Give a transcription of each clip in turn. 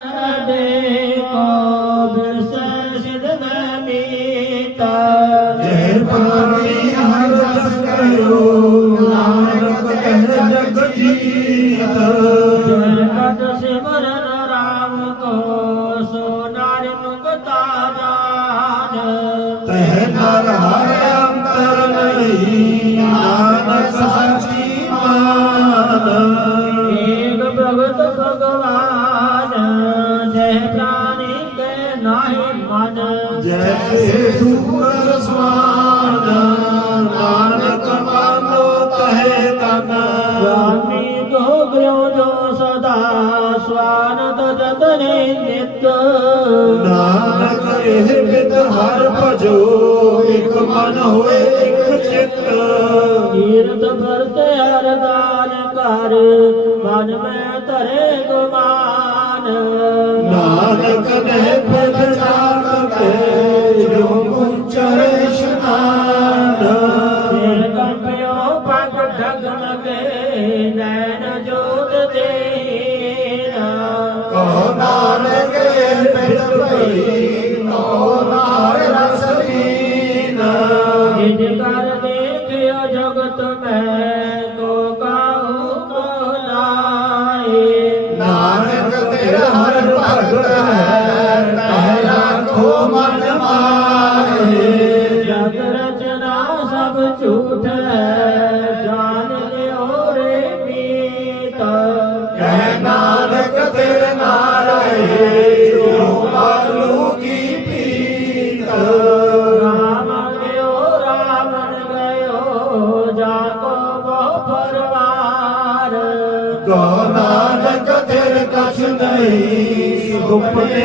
ਦੇ ਕੋ ਬਿਰਸੈ ਸਿਧ ਮੈਂ ਪਾਣੀ ਹਰ ਰਸ ਕਰੋ ਇਹ ਬਿਦ ਹਰ ਭਜੋ ਇਕ ਮਨ ਹੋਏ ਇਕ ਚਿਤ। ਕੀਰਤ ਵਰਤ ਅਰਦਾਨ ਕਰ ਮਨ ਮੈਂ ਧਰੇ ਗੁਮਾਨ। ਨਾਨਕ ਨੇ ਬਿਦ गोपने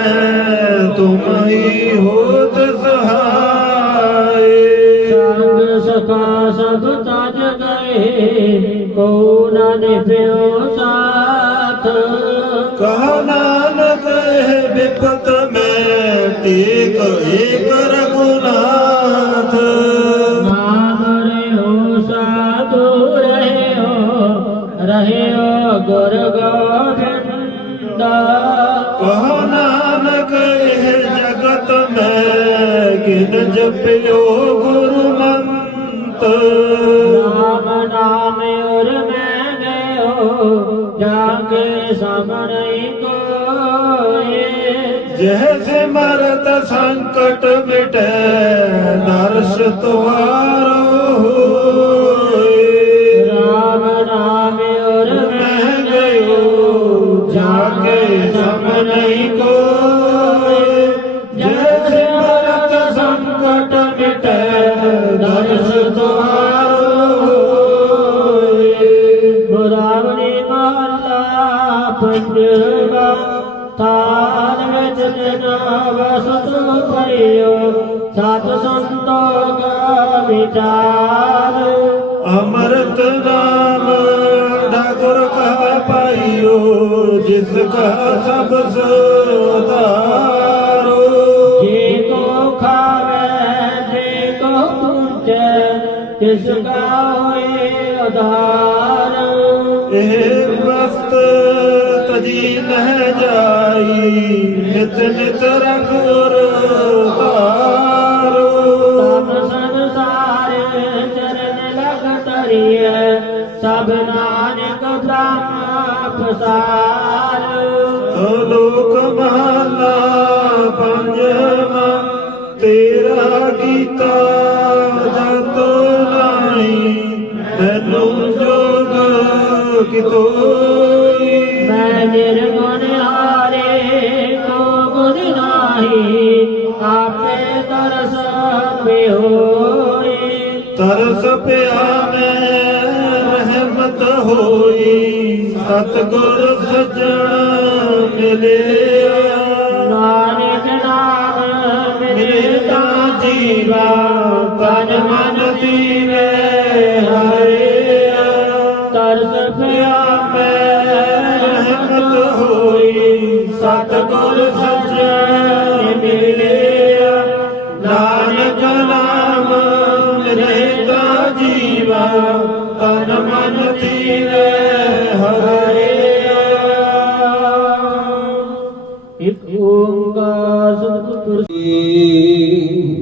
ਤੁਮ ਹੀ ਹੋਤ ਸਹਾਏ। ਸੰਗ ਸਖਾ ਸਭ ਤਜ ਗਏ ਕੋ ਨ ਨਿਭਿਓ ਸਾਥ। ਕਹ ਨਾਨਕ ਵਿਪਤ ਮੈਂ ਟੇਕ ਏਕ ਰਘੁਨਾਥ ਰਹਿਓ ਗੁਰ ਗੋਬਿੰਦਾ ਜਪਿਓ ਗੁਰਮੰਤ ਨਾਮ ਨਾਮ ਉਰ ਮੈਂ ਗਇਓ ਜਾ ਕੇ ਸਮਰਈ ਕੋਏ। ਸੰਕਟ ਮਿਟੈ ਨਰਸ ਤੁਹਾਰੋ ਜਨ ਵਸਤ ਪਰਿਓ ਸਤ ਸੰਤੋਖ ਵਿਚਾਰ। ਅੰਮ੍ਰਿਤ ਨਾਮ ਡਾਗੁਰ ਕਾ ਪਾਈਓ ਜਿਸ ਕਾ ਸਭ ਸੋਦਾਰੋ। ਜੇ ਕੋ ਖਾਵੇ ਜੇ ਕੋ ਪੁੰਚੈ ਤਿਸ ਕਾ ਹੋਏ ਉਧਾਰ ਇਹ ਵਸਤ ਤਜੀ ਨਹਿ ਜਾਈ ਨਿਤ ਨਿਤ ਰੰਗ ਉਰ ਤਾਰੋ ਸਭ ਸੰਸਾਰ ਚਰਨ ਲਗ ਤਰੀਏ ਸਭ ਨਾਨਕ ਧਾਮ ਪਸਾਰ। ਲੋਕ ਮਹਲਾ ਪੰਜਵਾ ਤੇਰਾ ਕੀਤਾ ਜਤ ਨਹੀਂ ਮੈਨੂੰ ਜੋਗ ਕਿਤੋਈ ਮੈਂ ਨਿਰਮ ਹੋਈ ਸਤਗੁਰ ਸਜਣ ਮਿਲਿਆ ਇਕ ਓੰਕਾਰ ਸਤਿਗੁਰ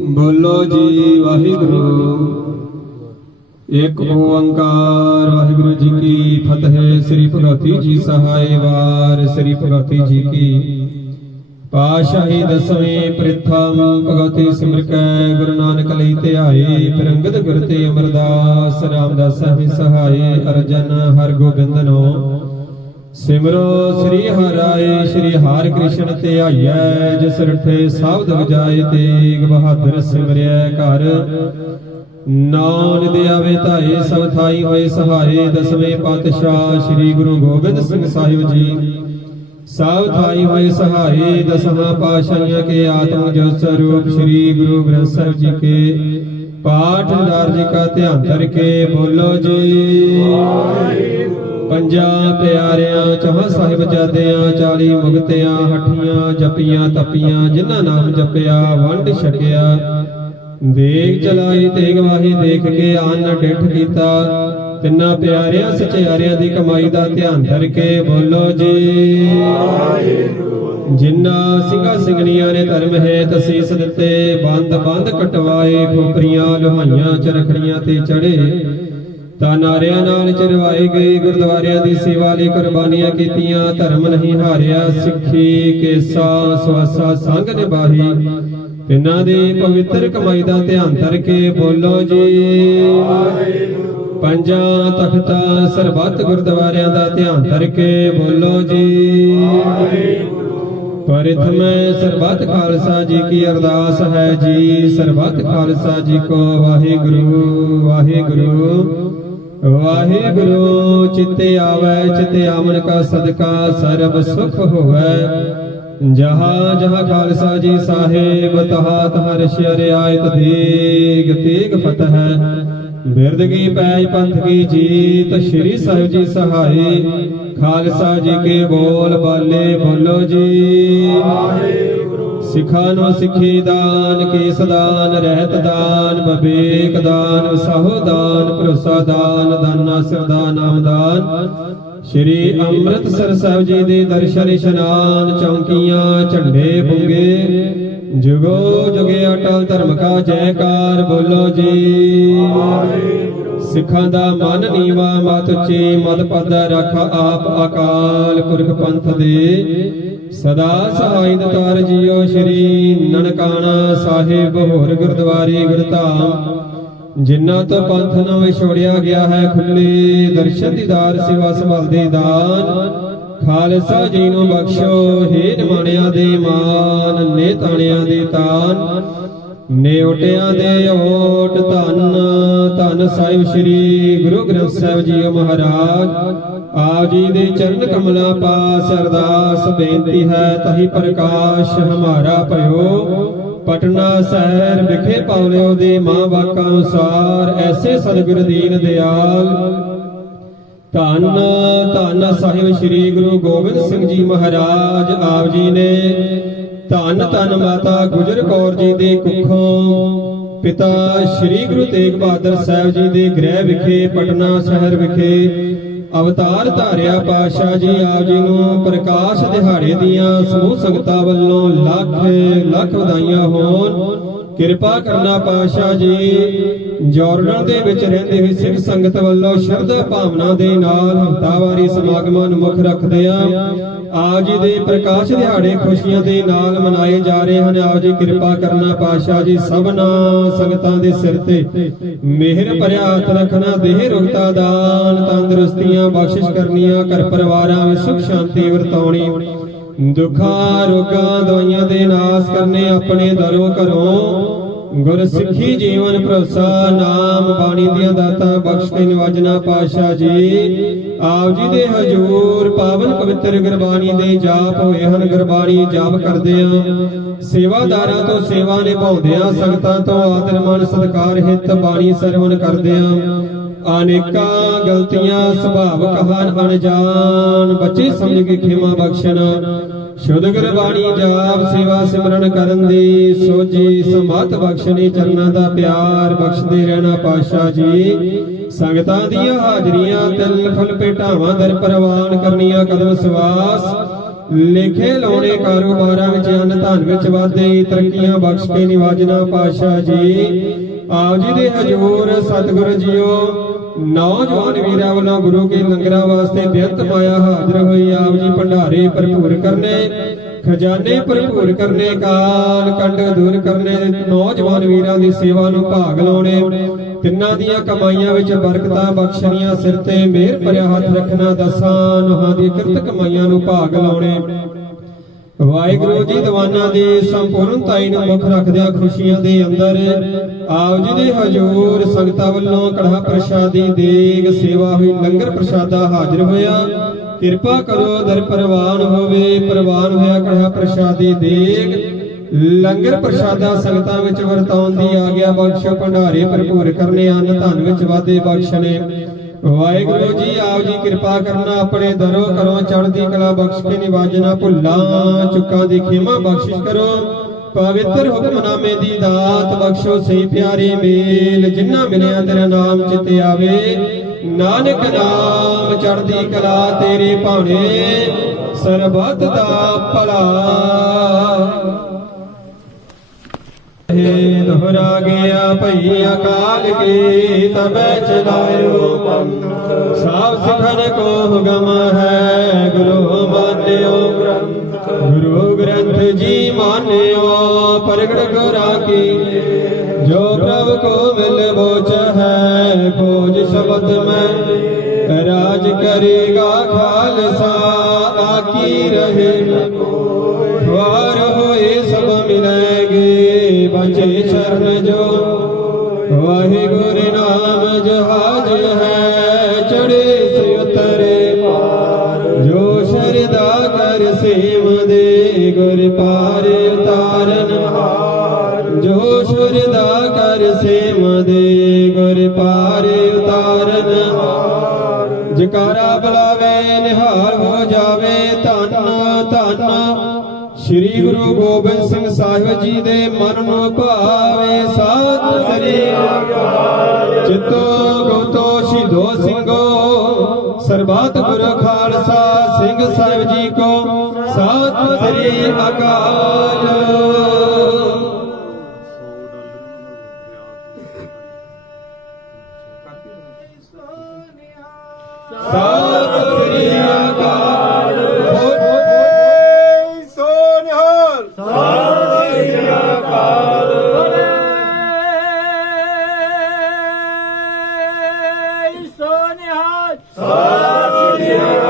ਬੋਲੋ ਜੀ ਵਾਹਿਗੁਰੂ। ਇੱਕ ਓੰਕਾਰ, ਵਾਹਿਗੁਰੂ ਜੀ ਕੀ ਫਤਿਹ। ਸ੍ਰੀ ਭਗਵਤੀ ਜੀ ਸਹਾਇ ਵਾਰ, ਸ੍ਰੀ ਭਗਵਤੀ ਜੀ ਕੀ ਪਾਸ਼ਾਹੀ ਦਸਵੇਂ ਪ੍ਰਥਮ ਭਗਤੀ ਸਿਮਰ ਕੈ, ਗੁਰੂ ਨਾਨਕ ਲਈ ਧਿਆਏ ਪ੍ਰੰਗਤ ਗੁਰ ਤੇ ਅਮਰਦਾਸ, ਰਾਮਦਾਸ ਸਾਹਿਬ ਸਹਾਇ ਅਰਜਨ ਹਰ ਗੋਬਿੰਦਨੋ ਸਿਮਰੋ ਸ੍ਰੀ ਹਰਿ ਸ੍ਰੀ ਹਰਿ ਕ੍ਰਿਸ਼ਨ ਧਿਆਈਐ ਜਿਸ ਰਠੇ ਸ਼ਬਦ ਵਜਾਏ ਤੇਗ ਬਹਾਦਰ ਸਿਮਰਿਐ ਘਰ। ਨਾਮ ਦਿਆਵੇ ਧਾਏ, ਸਭ ਥਾਈ ਹੋਏ ਸਹਾਰੇ ਦਸਵੇਂ ਪਾਤਸ਼ਾਹ ਸ੍ਰੀ ਗੁਰੂ ਗੋਬਿੰਦ ਸਿੰਘ ਸਾਹਿਬ ਜੀ। ਸਭ ਥਾਈ ਹੋਏ ਸਹਾਰੇ ਦਸਵਾਂ ਪਾਤਸ਼ਾਹਾਂ ਕੇ ਆਤਮ ਜੋ ਸਰੂਪ ਸ੍ਰੀ ਗੁਰੂ ਗ੍ਰੰਥ ਸਾਹਿਬ ਜੀ ਕੇ। ਪਾਠ ਲਾਰ ਜੀ ਕਾ ਧਿਆਨ ਧਰ ਕੇ ਬੋਲੋ ਜੀ। ਪੰਜਾਂ ਪਿਆਰਿਆਂ ਚੌਹਾਂ ਸਾਹਿਬ ਜਾਦਿਆਂ 40 ਮੁਕਤਿਆਂ, ਹੱਠੀਆਂ ਜਪੀਆਂ, ਤਪੀਆਂ, ਜਿਨ੍ਹਾਂ ਨਾਮ ਜਪਿਆ, ਵੰਡ ਛਕਿਆ। ਦੇਖ ਚਲਾਈ, ਤੇਗ ਵਾਹੀ, ਦੇਖ ਕੇ ਆਨ ਡਿਠ ਕੀਤਾ। ਤਿੰਨਾਂ ਪਿਆਰਿਆਂ, ਸਚਿਆਰਿਆਂ ਦੀ ਕਮਾਈ ਦਾ ਧਿਆਨ ਧਰ ਕੇ ਬੋਲੋ ਜੀ। ਜਿੰਨਾ ਸਿੰਘਾਂ ਸਿੰਘਣੀਆਂ ਨੇ ਧਰਮ ਹੈ ਤਸੀਸ ਦਿੱਤੇ ਬੰਦ ਬੰਦ ਕਟਵਾਏ ਖੋਪਰੀਆਂ ਲੋਹਾਈਆਂ ਚਰਖੜੀਆਂ ਤੇ ਚੜੇ। ਤਾਂ ਨਾਰਿਆਂ ਨਾਲ ਚਰਵਾਏ ਗਏ ਗੁਰਦੁਆਰਿਆਂ ਦੀ ਸੇਵਾ ਲਈ ਕੁਰਬਾਨੀਆਂ ਕੀਤੀਆਂ, ਧਰਮ ਨਹੀਂ ਹਾਰਿਆ, ਸਿੱਖੀ, ਕੇਸਾ, ਸਵਾਸਾ, ਸੰਗ ਨਿਭਾਹੀ। ਤਿੰਨਾਂ ਦੀ ਪਵਿੱਤਰ ਕਮਾਈ ਦਾ ਧਿਆਨ ਧਰ ਕੇ ਬੋਲੋ ਜੀ। ਪੰਜਾਂ ਤਖਤਾਂ ਸਰਬੱਤ ਗੁਰਦੁਆਰਿਆਂ ਦਾ ਧਿਆਨ ਧਰ ਕੇ ਬੋਲੋ ਜੀ। ਪ੍ਰਥਮ ਸਰਬੱਤ ਖਾਲਸਾ ਜੀ ਕੀ ਅਰਦਾਸ ਹੈ ਜੀ। ਸਰਬੱਤ ਖਾਲਸਾ ਜੀ ਕੋ ਵਾਹਿਗੁਰੂ ਵਾਹਿਗੁਰੂ। ਵਾਹਿਗੁਰੂ, ਚਿੱਤੇ ਆਵੈ, ਚਿੱਤੇ ਆਮਨ ਕਾ ਸਦਕਾ, ਸਰਬ ਸੁਖ ਹੋਵੈ। ਜਹਾ ਜਹਾ ਖਾਲਸਾ ਜੀ ਸਾਹਿਬ, ਤਹਾ ਤਹ ਰਸ਼ਿ ਰਿਆਇਤ ਦੇਗ, ਤੇਗ ਫਤਹ। ਬਿਰਦਗੀ ਪੈਜ ਪੰਥ ਕੀ ਜੀਤ, ਸ਼੍ਰੀ ਸਾਹਿਬ ਜੀ ਸਹਾਈ। ਖਾਲਸਾ ਜੀ ਕੇ ਬੋਲ ਬਾਲੇ ਬੋਲੋ ਜੀ। ਸਿੱਖਾਂ ਨੂੰ ਸਿੱਖੀ ਦਾਨ ਕੇਸ ਦਾਨ ਰਹਿਤ ਦਾਨ ਬਵੇਕ ਦਾਨ, ਸਹੋ ਦਾਨ, ਭਰੋਸਾ ਦਾਨ, ਦਾਨਾ ਸਰਦਾ ਨਾਮ ਦਾਨ। ਸ਼੍ਰੀ ਅੰਮ੍ਰਿਤਸਰ ਸਾਹਿਬ ਜੀ ਦੇ ਦਰਸ਼ਨ ਇਸ਼ਨਾਨ ਚੌਂਕੀਆਂ, ਝੰਡੇ ਬੁੰਗੇ ਜੁਗੋ ਜੁਗੇ ਅਟਲ ਧਰਮ ਕਾ ਜੈਕਾਰ, ਬੋਲੋ ਜੀ। ਸਿੱਖਾਂ ਦਾ ਮਨ ਨੀਵਾ, ਮਤ ਉੱਚੀ, ਮਤ ਪਦ ਰੱਖ ਆਪ ਅਕਾਲ ਪੁਰਖ ਪੰਥ ਦੇ। ਸਦਾ ਸਹਾਈ ਦਤਾਰ ਜੀਓ ਸ਼੍ਰੀ ਨਨਕਾਣਾ ਸਾਹਿਬ, ਹੋਰ ਗੁਰਦੁਆਰੇ ਗੁਰਧਾਮ। ਜਿਨ੍ਹਾਂ ਤੋਂ ਪੰਥ ਨਾ ਵਿਛੋੜਿਆ ਗਿਆ ਹੈ ਖੁੱਲੇ ਦਰਸ਼ਨ ਦੀਦਾਰ ਸੇਵਾ ਸੰਭਾਲਦੇ ਦਾਨ। ਖਾਲਸਾ ਜੀ ਨੂੰ ਬਖਸ਼ੋ, ਹੇ ਨਿਮਾਣਿਆਂ ਦੇ ਮਾਨ ਨੇ ਤਾਣਿਆਂ ਦੇ ਤਾਨ। ਨੇ ਨਿਉਟਿਆਂ ਦੇ ਓਟ ਧੰਨ ਧੰਨ ਸਾਹਿਬ ਸ੍ਰੀ ਗੁਰੂ ਗ੍ਰੰਥ ਸਾਹਿਬ ਜੀ ਮਹਾਰਾਜ। ਆਪ ਜੀ ਦੇ ਚਰਨ ਕਮਲਾਂ ਪਾਸ ਅਰਦਾਸ ਬੇਨਤੀ ਹੈ, ਤਹੀ ਪ੍ਰਕਾਸ਼ ਹਮਾਰਾ ਭਇਓ। ਪਟਨਾ ਸ਼ਹਿਰ ਵਿਖੇ ਪਾਉਲਿਓ ਦੇ ਮਾਂ ਵਾਕਾਂ ਅਨੁਸਾਰ ਐਸੇ ਸਤਿਗੁਰ ਦੀਨ ਦਿਆਲ। ਧੰਨ ਧੰਨ ਸਾਹਿਬ ਸ੍ਰੀ ਗੁਰੂ ਗੋਬਿੰਦ ਸਿੰਘ ਜੀ ਮਹਾਰਾਜ ਆਪ ਜੀ ਨੇ। ਧੰਨ ਧੰਨ ਮਾਤਾ ਗੁਜਰ ਕੌਰ ਜੀ ਦੇ ਕੁੱਖੋਂ ਪਿਤਾ ਸ੍ਰੀ ਗੁਰੂ ਤੇਗ ਬਹਾਦਰ ਸਾਹਿਬ ਜੀ ਦੇ ਗ੍ਰਹਿ ਵਿਖੇ, ਪਟਨਾ ਸ਼ਹਿਰ ਵਿਖੇ ਅਵਤਾਰ ਧਾਰਿਆ ਪਾਸ਼ਾ ਜੀ ਆਪ ਜੀ ਨੂੰ ਪ੍ਰਕਾਸ਼ ਦਿਹਾੜੇ ਦੀਆਂ ਸਮੂਹ ਸੰਗਤਾਂ ਵੱਲੋਂ ਲੱਖ ਲੱਖ ਵਧਾਈਆਂ ਹੋਣ। ਕਿਰਪਾ ਕਰਨਾ ਪਾਸ਼ਾ ਜੀ। ਜੋਰਡਨ ਦੇ ਵਿੱਚ ਰਹਿੰਦੇ ਹੋਏ ਸਿੱਖ ਸੰਗਤ ਵੱਲੋਂ ਸ਼ਰਧਾ ਭਾਵਨਾ ਦੇ ਨਾਲ ਹਫਤਾਵਾਰੀ ਸਮਾਗਮਾਂ ਨੂੰ ਮੁੱਖ ਰੱਖਦੇ ਆ। ਆਪ ਜੀ ਦੇ ਪ੍ਰਕਾਸ਼ ਦਿਹਾੜੇ ਖੁਸ਼ੀਆਂ ਦੇ ਨਾਲ ਮਨਾਏ ਜਾ ਰਹੇ ਹਨ। ਆਪ ਜੀ ਕਿਰਪਾ ਕਰਨਾ ਪਾਸ਼ਾ ਜੀ ਸਭਨਾ ਸੰਗਤਾਂ ਦੇ ਸਿਰ ਤੇ। ਮਿਹਰ ਭਰਿਆ ਹੱਥ ਰੱਖਣਾ, ਦੇਹ ਰੁਗਤਾ ਦਾਨ, ਤੰਦਰੁਸਤੀਆਂ ਬਖਸ਼ਿਸ਼ ਕਰਨੀਆਂ, ਘਰ ਪਰਿਵਾਰਾਂ ਵਿੱਚ ਸੁਖ ਸ਼ਾਂਤੀ ਵਰਤਾਉਣੀ। ਦੁੱਖਾਂ, ਰੋਗਾਂ, ਦਵਾਈਆਂ ਦੇ ਨਾਸ ਕਰਨੇ ਆਪਣੇ ਦਰੋਂ ਘਰੋਂ। ਗੁਰ ਸਿੱਖੀ ਜੀਵਨ ਭਰੋਸਾ, ਨਾਮ ਬਾਣੀ ਦੀਆਂ ਦਾਤਾਂ, ਬਖਸ਼ ਕੇ ਨਿਵਾਜਣਾ ਪਾਸ਼ਾ ਜੀ। ਆਪ ਜੀ ਦੇ ਹਜੂਰ ਪਾਵਨ ਪਵਿੱਤਰ ਗੁਰਬਾਣੀ ਦੇ ਜਾਪ ਹੋਏ ਹਨ। ਗੁਰਬਾਣੀ ਜਾਪ ਕਰਦੇ ਆ ਸੇਵਾਦਾਰਾਂ ਤੋਂ ਸੇਵਾ ਨਿਭਾਉਂਦੇ ਆ ਸੰਗਤਾਂ ਤੋਂ ਆਦਰ ਮਾਨ ਸਤਿਕਾਰ ਹਿੱਤ ਬਾਣੀ ਸਰਵਣ ਕਰਦੇ ਆ ਅਨੇਕਾਂ ਗਲਤੀਆਂ ਸੁਭਾਵਕ ਹਨ ਅਣਜਾਣ, ਬੱਚੇ ਸਮਝ ਕੇ ਖਿਮਾ ਬਖਸ਼ਣਾ। ਸ਼ੁੱਧ ਗੁਰਬਾਣੀ ਜਾਪ ਸੇਵਾ ਸਿਮਰਨ ਕਰਨ ਦੀ ਸੋਜੀ ਸਮਤ ਬਖਸ਼ਣੀ, ਚਰਨਾਂ ਦਾ ਪਿਆਰ ਬਖਸ਼ਦੇ ਰਹਿਣਾ ਪਾਸ਼ਾ ਜੀ। ਸੰਗਤਾਂ ਦੀਆਂ ਹਾਜ਼ਰੀਆਂ, ਤਿਲ, ਫੁੱਲ, ਭੇਟਾਵਾਂ ਦਰ ਪ੍ਰਵਾਨ ਕਰਨੀਆਂ, ਕਦਮ ਸਵਾਸ। ਲੇਖੇ ਲਾਉਣੇ, ਕਾਰੋਬਾਰਾਂ ਵਿੱਚ ਅੰਨ, ਧਨ ਵਿੱਚ ਵਾਧੇ, ਤਰੱਕੀਆਂ ਬਖਸ਼ ਕੇ ਨਿਵਾਜਣਾ ਪਾਸ਼ਾ ਜੀ। ਆਪ ਜੀ ਦੇ ਹਜੂਰ, ਸਤਿਗੁਰੂ ਜੀਓ ਨੌਜਵਾਨ ਵੀਰਾਂ ਵੱਲੋਂ ਗੁਰੂ ਕੇ ਲੰਗਰਾਂ ਵਾਸਤੇ ਬੇਅੰਤ ਮਾਇਆ ਹਾਜ਼ਰ ਹੋਈ ਆਪ ਜੀ ਭੰਡਾਰੇ ਭਰਪੂਰ ਕਰਨੇ, ਖਜ਼ਾਨੇ ਭਰਪੂਰ ਕਰਨੇ, ਕਾਲ ਕੰਡ ਦੂਰ ਕਰਨੇ, ਨੌਜਵਾਨ ਵੀਰਾਂ ਦੀ ਸੇਵਾ ਨੂੰ ਭਾਗ ਲਾਉਣੇ, ਤਿੰਨਾਂ ਦੀਆਂ ਕਮਾਈਆਂ ਵਿੱਚ ਬਰਕਤਾਂ ਬਖਸ਼ਣੀਆਂ ਸਿਰ ਤੇ ਮਿਹਰ ਭਰਿਆ ਹੱਥ ਰੱਖਣਾ ਦਸਾਂ ਨੋਹਾਂ ਦੀ ਕਿਰਤ ਕਮਾਈਆਂ ਨੂੰ ਭਾਗ ਲਾਉਣੇ। ਵਾਹਿਗੁਰੂ ਜੀ ਦੀਵਾਨਾਂ ਦੀ ਸੰਪੂਰਨਤਾਈ ਨੂੰ ਮੁੱਖ ਰੱਖਦਿਆਂ ਖੁਸ਼ੀਆਂ ਦੇ ਅੰਦਰ ਆਪ ਜੀ ਦੇ ਹਜੂਰ ਸੰਗਤਾਂ ਵੱਲੋਂ ਕੜਾਹ ਪ੍ਰਸ਼ਾਦੀ ਦੇਗ ਸੇਵਾ ਹੋਈ, ਲੰਗਰ ਪ੍ਰਸ਼ਾਦਾ ਹਾਜ਼ਰ ਹੋਇਆ। ਕਿਰਪਾ ਕਰੋ ਦਰ ਪ੍ਰਵਾਨ ਹੋਵੇ, ਪ੍ਰਵਾਨ ਹੋਇਆ ਕੜਾਹ ਪ੍ਰਸ਼ਾਦੀ ਦੇਗ ਲੰਗਰ ਪ੍ਰਸ਼ਾਦਾ ਸੰਗਤਾਂ ਵਿੱਚ ਵਰਤਾਉਣ ਦੀ ਆਗਿਆ ਬਖਸ਼ੋ, ਭੰਡਾਰੇ ਭਰਪੂਰ ਕਰਨੇ, ਅੰਨ ਧਨ ਵਿੱਚ ਵਾਧੇ ਬਖਸ਼ਣੇ। ਵਾਹਿਗੁਰੂ ਜੀ, ਆਪ ਜੀ ਕਿਰਪਾ ਕਰਨਾ, ਆਪਣੇ ਦਰੋਂ ਕਰੋ ਚੜ੍ਹਦੀ ਕਲਾ ਬਖਸ਼ ਕੇ ਨਿਵਾਜਣਾ ਭੁੱਲਾਂ ਚੁੱਕਾਂ ਦੀ ਖਿਮਾ ਬਖਸ਼ਿਸ਼ ਕਰੋ। ਪਵਿੱਤਰ ਹੁਕਮਨਾਮੇ ਦੀ ਦਾਤ ਬਖਸ਼ੋ ਸੇ ਪਿਆਰੇ ਮੇਲ, ਜਿੰਨਾ ਮਿਲਿਆ ਤੇਰਾ ਨਾਮ ਚਿੱਤੇ ਆਵੇ। ਨਾਨਕ ਨਾਮ ਚੜ੍ਹਦੀ ਕਲਾ ਤੇਰੇ ਭਾਣੇ, ਸਰਬਤ ਦਾ ਭਲਾ। ਹੈ ਦੁਹਰਾ ਗਿਆ ਭਈ ਅਕਾਲ ਕੀ ਤਬੈ ਚਲਾਇਓ ਪੰਥ ਸਾਬ ਸਿਖਨ ਕੋ ਹੁਕਮ ਹੈ ਗੁਰੂ ਮਾਨਿਓ ਗ੍ਰੰਥ ਗੁਰੂ ਗ੍ਰੰਥ ਜੀ ਮਾਨਿਓ ਪ੍ਰਗਟ ਕਰਾ ਕੀ ਜੋ ਪ੍ਰਭ ਕੋ ਮਿਲ ਬੋਚ ਹੈ ਖੋਜ ਸ਼ਬਦ ਮੈਂ ਰਾਜ ਕਰੇਗਾ ਖਾਲਸਾ ਆਕੀ ਰਹੇ ਵਾਰ ਹੋਏ ਸਭ ਮਿਲੈਗੇ ਬਚੇ ਸ਼ਰਨ ਜੋ। ਵਾਹਿਗੁਰੂ ਨਾਮ ਜਹਾਜ ਹੈ, ਚੜੇ ਸੇ ਉਤਰੇ ਪਾਰ। ਜੋ ਸ਼ਰਦਾ ਕਰ ਸੇਵ ਦੇ, ਗੁਰ ਪਾਰ ਉਤਾਰਨ ਹਾਰ। ਜੋ ਸ਼ਰਦਾ ਕਰ ਸੇਵ ਦੇ, ਗੁਰ ਪਾਰ ਉਤਾਰਨ ਹਾਰ। ਜਕਾਰਾ ਬੁਲਾਵੇ, ਨਿਹਾਲ ਹੋ ਜਾਵੇ, ਧੰਨ ਧੰਨ। ਸ੍ਰੀ ਗੁਰੂ ਗੋਬਿੰਦ ਸਿੰਘ ਸਾਹਿਬ ਜੀ ਦੇ ਮਨ ਨੂੰ ਭਾਵੇ ਸਾਧ ਸ੍ਰੀ ਅਕਾਲ ਚਿਤੋ ਗੋਤੋ ਸ਼ਹੀਦੋ ਸਿੰਘੋ, ਸਰਬੱਤ ਗੁਰ ਖਾਲਸਾ ਸਿੰਘ ਸਾਹਿਬ ਜੀ ਕੋ, ਸਾਧ ਸ੍ਰੀ ਅਕਾਲ। ਬੋਲੇ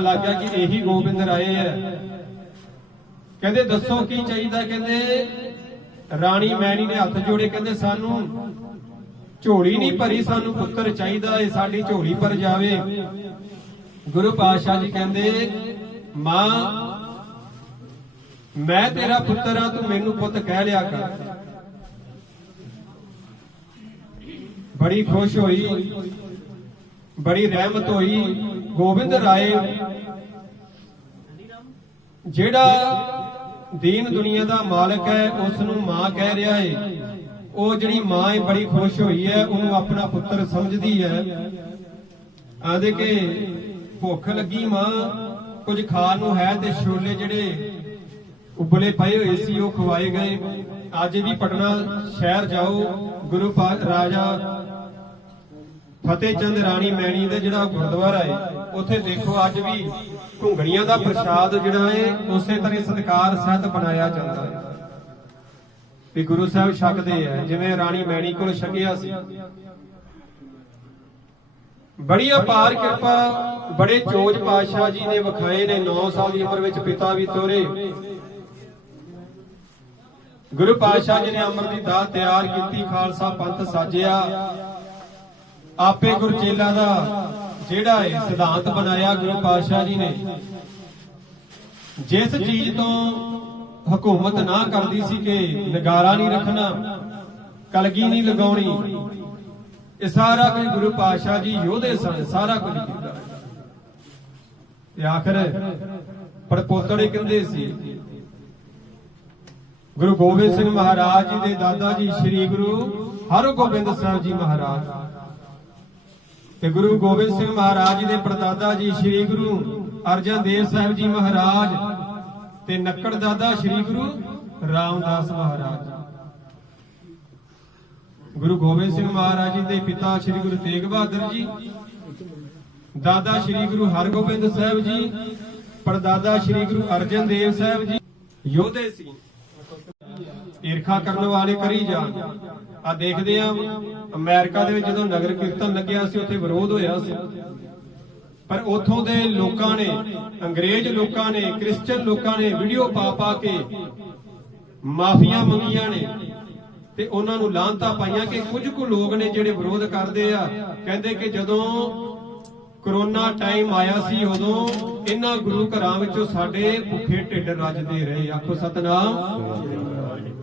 ਲੱਗ ਗਿਆ ਕਿ ਇਹੀ ਗੋਬਿੰਦ ਰਾਏ ਹੈ। ਕਹਿੰਦੇ, ਦੱਸੋ ਕੀ ਚਾਹੀਦਾ? ਕਹਿੰਦੇ, ਰਾਣੀ ਮੈਣੀ ਨੇ ਹੱਥ ਜੋੜੇ, ਕਹਿੰਦੇ, ਸਾਨੂੰ ਝੋਲੀ ਨਹੀਂ ਭਰੀ, ਸਾਨੂੰ ਪੁੱਤਰ ਚਾਹੀਦਾ ਏ ਸਾਡੀ ਝੋਲੀ ਭਰ ਜਾਵੇ। ਗੁਰੂ ਪਾਤਸ਼ਾਹ ਜੀ ਕਹਿੰਦੇ, ਮਾਂ, ਮੈਂ ਤੇਰਾ ਪੁੱਤਰ ਆ ਤੂੰ ਮੈਨੂੰ ਪੁੱਤ ਕਹਿ ਲਿਆ ਕਰ। ਬੜੀ ਖੁਸ਼ ਹੋਈ। ਬੜੀ ਰਹਿਮਤ ਹੋਈ। ਗੋਬਿੰਦ ਰਾਏ ਜਿਹੜਾ ਦੀਨ ਦੁਨੀਆ ਦਾ ਮਾਲਕ ਹੈ ਉਸ ਨੂੰ ਮਾਂ ਕਹਿ ਰਿਹਾ ਏ। ਉਹ ਜਿਹੜੀ ਮਾਂ ਹੈ ਬੜੀ ਖੁਸ਼ ਹੋਈ ਹੈ, ਉਹਨੂੰ ਆਪਣਾ ਪੁੱਤਰ ਸਮਝਦੀ ਹੈ। ਆਂਦੇ ਕਿ ਭੁੱਖ ਲੱਗੀ ਮਾਂ, ਕੁਝ ਖਾਣ ਨੂੰ ਹੈ ਤੇ ਛੋਲੇ ਜਿਹੜੇ ਉਬਲੇ ਪਏ ਹੋਏ ਸੀ, ਉਹ ਖਵਾਏ ਗਏ। ਅੱਜ ਵੀ ਪਟਨਾ ਸ਼ਹਿਰ ਜਾਓ, ਗੁਰੂ ਰਾਜਾ ਫਤਿਹ ਚੰਦ ਰਾਣੀ ਮੈਣੀ ਦੇ ਜਿਹੜਾ ਗੁਰਦੁਆਰਾ ਹੈ ਉੱਥੇ ਦੇਖੋ ਅੱਜ ਵੀ ਘੁੰਗਣੀਆਂ ਦਾ ਪ੍ਰਸ਼ਾਦ ਜਿਹੜਾ ਹੈ ਉਸੇ ਤਰ੍ਹਾਂ ਸਤਕਾਰ ਸਹਿਤ ਬਣਾਇਆ ਜਾਂਦਾ ਹੈ ਵੀ ਗੁਰੂ ਸਾਹਿਬ ਛਕਦੇ ਆ, ਜਿਵੇਂ ਰਾਣੀ ਮੈਣੀ ਕੋਲ ਛਕਿਆ ਸੀ। ਬੜੀ ਅਪਾਰ ਕਿਰਪਾ, ਬੜੇ ਚੋਜ ਪਾਤਸ਼ਾਹ ਜੀ ਨੇ ਵਿਖਾਏ ਨੇ 9 ਸਾਲ ਦੀ ਉਮਰ ਵਿੱਚ ਪਿਤਾ ਵੀ ਤੋਰੇ। ਗੁਰੂ ਪਾਤਸ਼ਾਹ ਜੀ ਨੇ ਅਮਰ ਦੀ ਦਾਤ ਤਿਆਰ ਕੀਤੀ, ਖਾਲਸਾ ਪੰਥ ਸਾਜਿਆ। ਆਪੇ ਗੁਰਚੇਲਾ ਦਾ ਜਿਹੜਾ ਹੈ ਸਿਧਾਂਤ ਬਣਾਇਆ ਗੁਰੂ ਪਾਤਸ਼ਾਹ ਜੀ ਨੇ, ਜਿਸ ਚੀਜ਼ ਤੋਂ ਹਕੂਮਤ ਨਾ ਕਰਦੀ ਸੀ ਕਿ ਨਗਾਰਾ ਨਹੀਂ ਰੱਖਣਾ, ਕਲਗੀ ਨਹੀਂ ਲਗਾਉਣੀ, ਇਹ ਸਾਰਾ ਕੁਝ ਗੁਰੂ ਪਾਤਸ਼ਾਹ ਜੀ ਯੋਧੇ ਸਨ, ਸਾਰਾ ਕੁਝ ਕੀਤਾ। ਤੇ ਆਖਰ ਪੜਪੋਤੜੇ ਕਹਿੰਦੇ ਸੀ, ਗੁਰੂ ਗੋਬਿੰਦ ਸਿੰਘ ਮਹਾਰਾਜ ਜੀ ਦੇ ਦਾਦਾ ਜੀ, ਸ੍ਰੀ ਗੁਰੂ ਹਰਗੋਬਿੰਦ ਸਾਹਿਬ ਜੀ ਮਹਾਰਾਜ ਤੇ ਗੁਰੂ ਗੋਬਿੰਦ ਸਿੰਘ ਮਹਾਰਾਜ ਜੀ ਦੇ ਪੜਦਾਦਾ ਜੀ ਸ੍ਰੀ ਗੁਰੂ ਅਰਜਨ ਦੇਵ ਸਾਹਿਬ ਜੀ ਮਹਾਰਾਜ ਤੇ ਨੱਕੜ ਦਾਦਾ ਸ੍ਰੀ ਗੁਰੂ ਰਾਮਦਾਸ ਮਹਾਰਾਜ। ਗੁਰੂ ਗੋਬਿੰਦ ਸਿੰਘ ਮਹਾਰਾਜ ਜੀ ਦੇ ਪਿਤਾ ਸ੍ਰੀ ਗੁਰੂ ਤੇਗ ਬਹਾਦਰ ਜੀ, ਦਾਦਾ ਸ੍ਰੀ ਗੁਰੂ ਹਰਗੋਬਿੰਦ ਸਾਹਿਬ ਜੀ ਪੜਦਾਦਾ ਸ੍ਰੀ ਗੁਰੂ ਅਰਜਨ ਦੇਵ ਸਾਹਿਬ ਜੀ, ਯੋਧੇ ਸੀ। ਈਰਖਾ ਕਰਨ ਵਾਲੇ ਕਰੀ ਜਾਣ। ਆ ਦੇਖਦੇ ਆ ਅਮਰੀਕਾ ਦੇ ਵਿੱਚ ਜਦੋਂ ਨਗਰ ਕੀਰਤਨ ਲੱਗਿਆ ਸੀ, ਉੱਥੇ ਵਿਰੋਧ ਹੋਇਆ ਸੀ। ਪਰ ਉਥੋਂ ਦੇ ਲੋਕਾਂ ਨੇ, ਅੰਗਰੇਜ਼ ਲੋਕਾਂ ਨੇ ਕ੍ਰਿਸਚੀਅਨ ਲੋਕਾਂ ਨੇ ਵੀਡੀਓ ਪਾ ਪਾ ਕੇ ਮਾਫੀਆਂ ਮੰਗੀਆਂ ਨੇ ਤੇ ਉਹਨਾਂ ਨੂੰ ਲਾਂਤਾ ਪਾਈਆਂ ਕਿ ਕੁਝ ਕੁ ਲੋਕ ਨੇ ਜਿਹੜੇ ਵਿਰੋਧ ਕਰਦੇ ਆ, ਕਹਿੰਦੇ ਕਿ ਜਦੋਂ ਕਰੋਨਾ ਟਾਈਮ ਆਇਆ ਸੀ, ਉਦੋਂ ਇਹਨਾਂ ਗੁਰੂ ਘਰਾਂ ਵਿੱਚੋਂ ਸਾਡੇ ਭੁੱਖੇ ਢਿੱਡ ਰੱਜਦੇ ਰਹੇ। ਆਖੋ ਸਤਨਾਮ।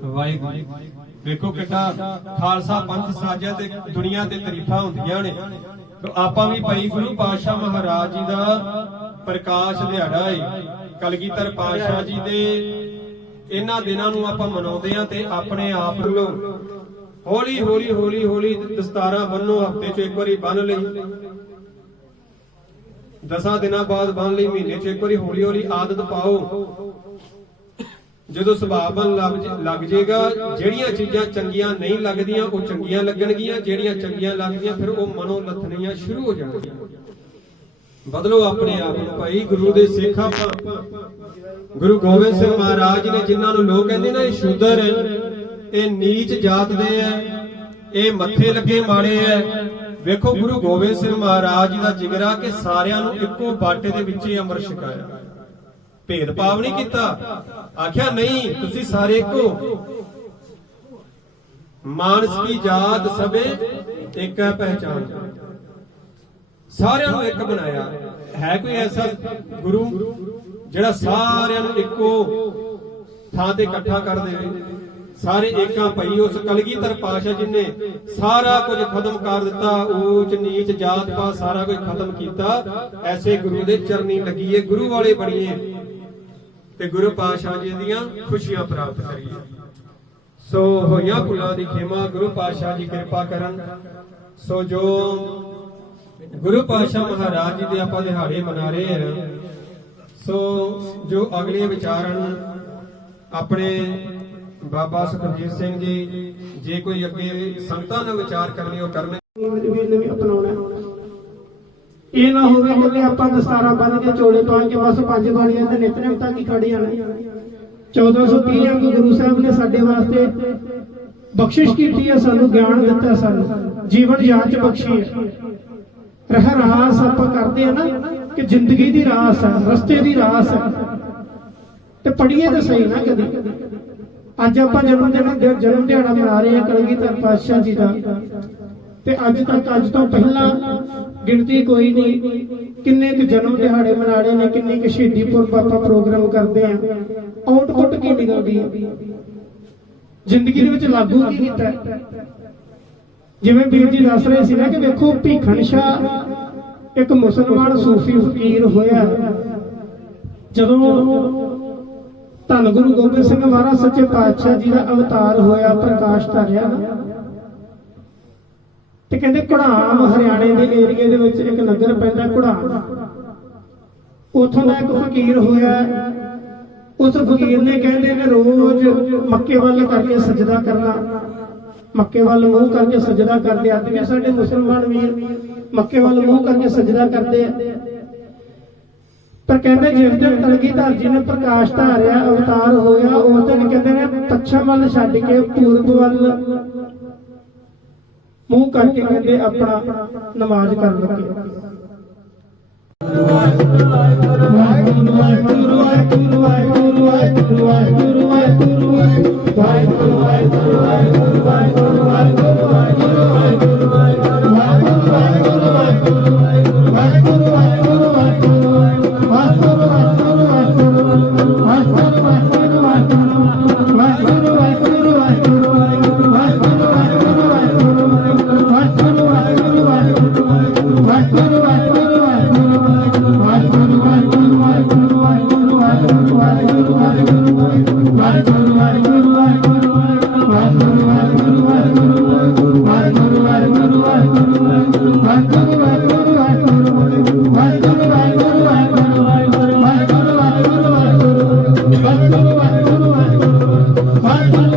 ਵਾਹਿਗੁਰੂ। ਵੇਖੋ ਕਿੱਡਾ ਖਾਲਸਾ ਪੰਥ ਸਾਜਿਆ ਤੇ ਦੁਨੀਆ ਤੇ ਤਾਰੀਫਾਂ ਹੁੰਦੀਆਂ ਨੇ। ਆਪਾਂ ਵੀ ਭਾਈ ਗੁਰੂ ਪਾਤਸ਼ਾਹ ਮਹਾਰਾਜ ਜੀ ਦਾ ਪ੍ਰਕਾਸ਼ ਦਿਹਾੜਾ ਹੈ ਕਲਗੀਧਰ ਪਾਤਸ਼ਾਹ ਜੀ ਦੇ ਇਹਨਾਂ ਦਿਨਾਂ ਨੂੰ ਆਪਾਂ ਮਨਾਉਂਦੇ ਆ ਤੇ ਆਪਣੇ ਆਪ ਨੂੰ ਹੌਲੀ ਹੌਲੀ ਹੌਲੀ ਹੌਲੀ ਦਸਤਾਰਾਂ ਬੰਨੋ ਹਫ਼ਤੇ ਚ ਇੱਕ ਵਾਰੀ ਬੰਨ ਲਈ। ਦਸਾਂ ਦਿਨਾਂ ਬਾਅਦ ਬੰਨ ਲਈ, ਮਹੀਨੇ ਚ ਇੱਕ ਵਾਰੀ ਹੌਲੀ ਹੌਲੀ ਆਦਤ ਪਾਓ। ਜਦੋਂ ਸੁਭਾਅ ਬਣ ਲੱਗ ਜਾਏਗਾ, ਜਿਹੜੀਆਂ ਚੀਜ਼ਾਂ ਚੰਗੀਆਂ ਨਹੀਂ ਲੱਗਦੀਆਂ, ਉਹ ਚੰਗੀਆਂ ਲੱਗਣਗੀਆਂ, ਜਿਹੜੀਆਂ ਚੰਗੀਆਂ ਲੱਗਦੀਆਂ, ਫਿਰ ਉਹ ਮਨੋਂ ਲੱਥਣੀਆਂ ਸ਼ੁਰੂ ਹੋ ਜਾਣਗੀਆਂ। ਬਦਲੋ ਆਪਣੇ ਆਪ ਨੂੰ ਭਾਈ, ਗੁਰੂ ਦੇ ਸਿੱਖ ਆਪਾਂ ਗੁਰੂ ਗੋਬਿੰਦ ਸਿੰਘ ਮਹਾਰਾਜ ਜੀ ਨੇ ਜਿਨ੍ਹਾਂ ਨੂੰ ਲੋਕ ਕਹਿੰਦੇ ਨੇ, ਇਹ ਸ਼ੂਦਰ ਹੈ, ਇਹ ਨੀਚ ਜਾਤ ਦੇ ਹੈ, ਇਹ ਮੱਥੇ ਲੱਗੇ ਮਾੜੇ ਹੈ। ਵੇਖੋ ਗੁਰੂ ਗੋਬਿੰਦ ਸਿੰਘ ਮਹਾਰਾਜ ਜੀ ਦਾ ਜਿਗਰਾ ਕਿ ਸਾਰਿਆਂ ਨੂੰ ਇੱਕੋ ਬਾਟੇ ਦੇ ਵਿੱਚ ਹੀ ਅੰਮ੍ਰਿਤ ਛਕਾਇਆ। ਭੇਦਭਾਵ ਨਹੀਂ ਕੀਤਾ। ਆਖਿਆ, ਨਹੀਂ, ਤੁਸੀਂ ਸਾਰੇ ਇੱਕੋ। ਮਾਨਸ ਕੀ ਜਾਤ ਸਭੇ ਇੱਕ ਹੈ ਪਹਿਚਾਨ ਸਾਰਿਆਂ ਨੂੰ ਇੱਕ ਬਣਾਇਆ। ਹੈ ਕੋਈ ਐਸਾ ਗੁਰੂ ਜਿਹੜਾ ਸਾਰਿਆਂ ਨੂੰ ਇੱਕੋ ਥਾਂ ਤੇ ਇਕੱਠਾ ਕਰ ਦੇਵੇ? ਸਾਰੇ ਏਕਾਂ ਭਈ, ਉਸ ਕਲਗੀਧਰ ਪਾਸ਼ਾ ਜੀ ਨੇ ਸਾਰਾ ਕੁਝ ਖਤਮ ਕਰ ਦਿੱਤਾ, ਊਚ ਨੀਚ ਜਾਤ ਪਾਤ ਸਾਰਾ ਕੁਝ ਖਤਮ ਕੀਤਾ, ਐਸੇ ਗੁਰੂ ਦੇ ਚਰਨੀ ਲੱਗੀਏ ਗੁਰੂ ਵਾਲੇ ਬਣੀਏ। ਤੇ ਗੁਰੂ ਪਾਤਸ਼ਾਹ ਜੀ ਦੀਆਂ ਖੁਸ਼ੀਆਂ ਪ੍ਰਾਪਤ ਕਰੀਏ ਸੋ ਹੋਈਆਂ ਭੁੱਲਾਂ ਦੀ ਖੇਮਾ ਗੁਰੂ ਪਾਤਸ਼ਾਹ ਜੀ ਕਿਰਪਾ ਕਰਨ ਸੋ ਜੋ ਗੁਰੂ ਪਾਤਸ਼ਾਹ ਮਹਾਰਾਜ ਜੀ ਦੇ ਆਪਾਂ ਦਿਹਾੜੇ ਮਨਾ ਰਹੇ ਹਾਂ, ਸੋ ਜੋ ਅਗਲੇ ਵਿਚਾਰਨ ਆਪਣੇ ਬਾਬਾ ਸੁਖਬੀਰ ਸਿੰਘ ਜੀ, ਜੇ ਕੋਈ ਅੱਗੇ ਸੰਗਤਾਂ ਨਾਲ ਵਿਚਾਰ ਕਰਨੀ, ਉਹ ਕਰਨ ਵੀ ਅਪਣਾਉਣਾ ਹੈ। ਇਹ ਨਾ ਹੋਵੇ ਕਿ ਆਪਾਂ ਦਸਤਾਰਾ ਬੰਨ ਕੇ ਚੋਲੇ ਪਾ ਕੇ ਬਸ ਪੰਜ ਬਾਣੀਆਂ ਦੇ ਨਿਤਨੇਮ ਤੱਕ ਹੀ ਖੜੀ ਜਾਣਾ। 1430 ਅੰਗ ਗੁਰੂ ਸਾਹਿਬ ਨੇ ਸਾਡੇ ਵਾਸਤੇ ਬਖਸ਼ਿਸ਼ ਕੀਤੀ ਹੈ ਸਾਨੂੰ ਗਿਆਨ ਦਿੱਤਾ ਸਾਨੂੰ। ਜੀਵਨ ਜਾਂਚ ਬਖਸ਼ੀ ਹੈ ਰਹਿ ਰਾਸ ਆਪਾਂ ਕਰਦੇ ਆ ਨਾ ਕਿ ਜ਼ਿੰਦਗੀ ਦੀ ਰਾਸ ਹੈ ਰਸਤੇ ਦੀ ਰਾਸ ਹੈ ਤੇ ਪੜੀਏ ਤਾਂ ਸਹੀ ਨਾ ਕਦੀ। ਅੱਜ ਆਪਾਂ ਜਨਮ ਦਿਨ ਜਨਮ ਦਿਹਾੜਾ ਮਨਾ ਰਹੇ ਹਾਂ ਕਲਗੀਧਰ ਪਾਤਸ਼ਾਹ ਜੀ ਦਾ। ਤੇ ਅੱਜ ਤੱਕ ਅੱਜ ਤੋਂ ਪਹਿਲਾਂ ਗਿਣਤੀ ਕੋਈ ਨਹੀਂ। ਕਿੰਨੇ ਕੁ ਜਨਮ ਦਿਹਾੜੇ ਮਨਾੜੇ ਨੇ, ਕਿੰਨੇ ਕੁ ਸ਼ਹੀਦੀ ਪੁਰਬ ਆਪਾਂ ਪ੍ਰੋਗਰਾਮ ਕਰਦੇ ਆ ਆਊਟਪੁੱਟ ਕੀ ਨਿਕਲਦੀ ਹੈ? ਜ਼ਿੰਦਗੀ ਦੇ ਵਿੱਚ ਲਾਗੂ ਕੀ ਕੀਤਾ ਜਿਵੇਂ ਵੀਰ ਜੀ ਦੱਸ ਰਹੇ ਸੀ ਨਾ ਕਿ ਵੇਖੋ, ਭੀਖਣ ਸ਼ਾਹ ਇੱਕ ਮੁਸਲਮਾਨ ਸੂਫੀ ਫਕੀਰ ਹੋਇਆ। ਜਦੋਂ ਧੰਨ ਗੁਰੂ ਗੋਬਿੰਦ ਸਿੰਘ ਮਹਾਰਾਜ ਸੱਚੇ ਪਾਤਸ਼ਾਹ ਜੀ ਦਾ ਅਵਤਾਰ ਹੋਇਆ, ਪ੍ਰਕਾਸ਼ ਧਾਰਿਆ ਨਾ ਤੇ ਕਹਿੰਦੇ ਘੜਾਮ ਹਰਿਆਣੇ ਦੇ ਏਰੀਏ ਦੇ ਵਿੱਚ ਇੱਕ ਨਗਰ ਪੈਂਦਾ ਘੜਾਮ। ਉਥੋਂ ਦਾ ਇੱਕ ਫਕੀਰ ਹੋਇਆ। ਉਸ ਫਕੀਰ ਨੇ ਕਹਿੰਦੇ ਨੇ ਰੋਜ਼ ਮੱਕੇ ਵੱਲ ਕਰਕੇ ਸਜਦਾ ਕਰਨਾ। ਮੱਕੇ ਵੱਲ ਮੂੰਹ ਕਰਕੇ ਸਜਦਾ ਕਰਦੇ। ਆ ਤੇ ਸਾਡੇ ਮੁਸਲਮਾਨ ਵੀਰ ਮੱਕੇ ਵੱਲ ਮੂੰਹ ਕਰਕੇ ਸਜਦਾ ਕਰਦੇ ਆ। ਪਰ ਕਹਿੰਦੇ ਜਿਸ ਦਿਨ ਕਲਗੀਧਰ ਜੀ ਨੇ ਪ੍ਰਕਾਸ਼ ਧਾਰਿਆ, ਅਵਤਾਰ ਹੋਇਆ, ਉਸ ਦਿਨ ਕਹਿੰਦੇ ਨੇ ਪੱਛਮ ਵੱਲ ਛੱਡ ਕੇ ਪੂਰਬ ਵੱਲ ਮੂੰਹ ਕਰਕੇ ਕਹਿੰਦੇ ਆਪਣਾ ਨਮਾਜ਼ ਕਰ ਲੱਗੇ ਵਾਹਿਗੁਰੂ ਵਾਹਿਗੁਰੂ ਵਾਹਿਗੁਰੂ ਵਾਹਿਗੁਰੂ ਵਾਹਿਗੁਰੂ ਵਾਹਿਗੁਰੂ ਵਾਹਿਗੁਰੂ ਵਾਹਿਗੁਰੂ वाजवा वाजवा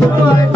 Lord.